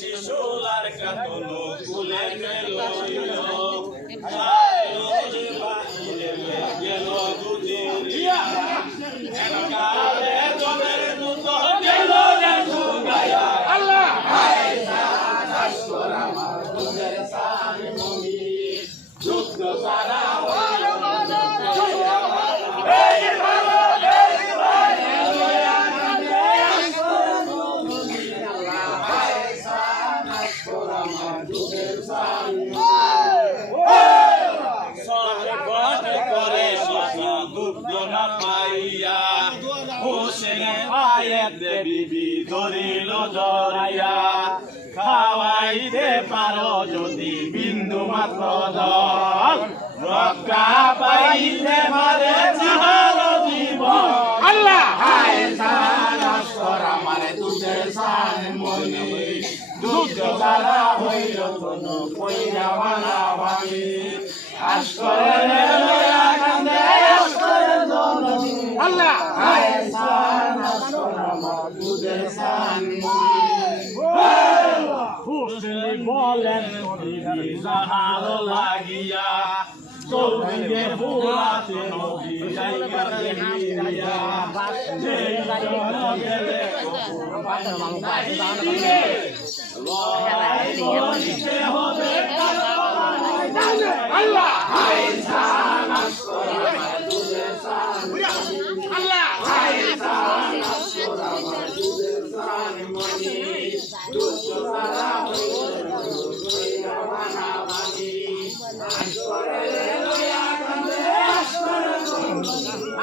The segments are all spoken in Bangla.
শিশুলার কাতল কুলে গেল গেল দুদিয়া আল্লাহ যুদ্ধ সারা বিবি ধরিল জড়াইয়া খাওয়াইতে পারো যদি বিন্দু মাত্র জল রক্ষা পাইতে পারে যাহার জীবন আল্লাহ হায় সানাস করা মারে তুজে সান মনি যুদ্ধ সারা হইল কোন কইরা বানা ভাঙি আশ করে লয়া কান্দে আশ করে জননী আল্লাহ হায় সানাস করা মারে তুজে সান মনি বলেন নবী যাহার লাগিয়া চলবে ফুলাতে নবী জায়গা দেখিয়া যেই গেলে আল্লাহ হায় সানাস করা তুজে সান আল্লাহ হায় সানাস করা তুজে সান মনি যুদ্ধ সারা হইল কইরা বানা ভাঙি আশ করে লয়া কান্দে আশ করে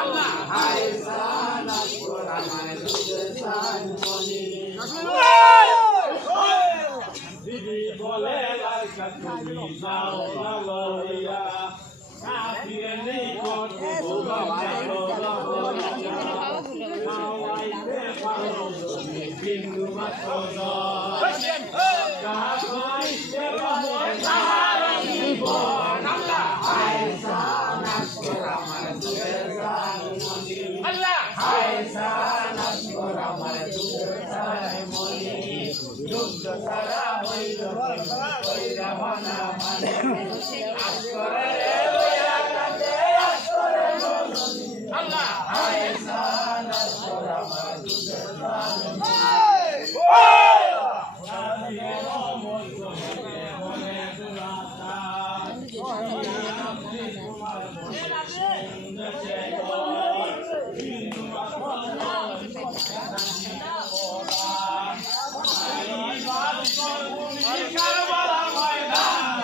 আল্লাহ হায় সানাস করা তুজে সান মনি দিদি বলে লাইকা তুমি যাও না লইয়া কাফিরে নিকট খাওয়াইতে পারো যদি বিন্দু মাত্র খাওয়াইতে পারো যাহার জীবন আল্লাহ হায় সানাস করা মারে তুজে সান মনি আল্লাহ হায় সানাস করা মারে তুজে সান মনি যুদ্ধ সারা হইল কইরা বানা মানে আশ করে লয়া কান্দে আশ করে জননী আল্লাহ হায় সানাস করা মারে তুজে সান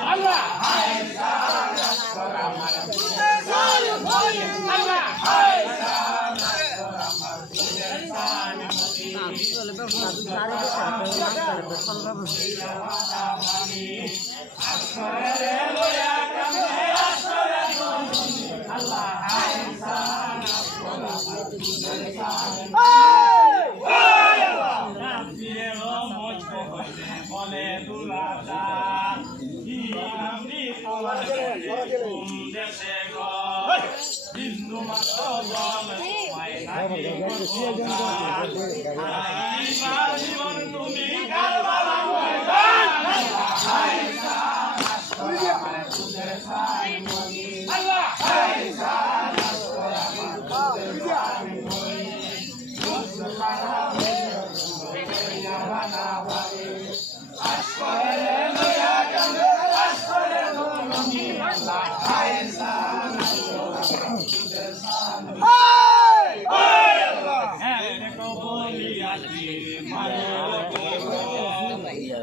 আল্লাহ হায় সানাস করা মারে তুজে সান মনি আল্লাহ হায় সানাস করা মারে তুজে সান মনি আশ করে লয়া কান্দে আশ করে জননী আল্লাহ হায় সানাস করা মারে তুজে সান বলে দুলাটা দেশে বিন্দু মাত্র জীবন তুমি কারবালা ময়দান হায় সানাস করা মারে তুজে সান মনি আল্লাহ হায় সানাস করা মারে তুজে সান মনি যুদ্ধ সারা হইল কইরা বানা ভাঙি আশ করে লয়া কান্দে আশ করে জননী আল্লাহ হায় সানাস করা মারে তুজে সান আল্লাহ হ্যাঁ দেখো বলি আসি মারে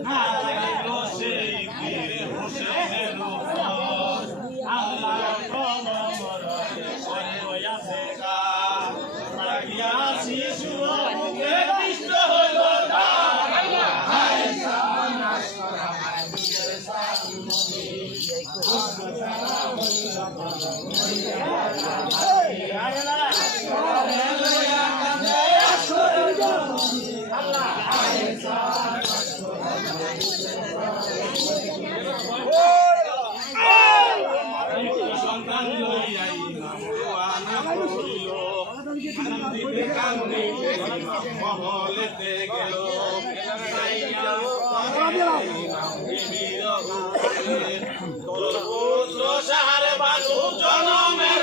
না দেখো সেই পীর হোসেনের উপর আল্লাহ কলমরে সয় আছে কা লাগিয়া শিশু মুখে কৃষ্ণ হইল আল্লাহ হায় সানাস করা মারে তুজে সান মনি আল্লাহ হায় সানাস করা মারে তুজে সান শান্তিতে কান্দিতে মহলেতে গেল তোর পুত্র সাহারে বাজু জনমের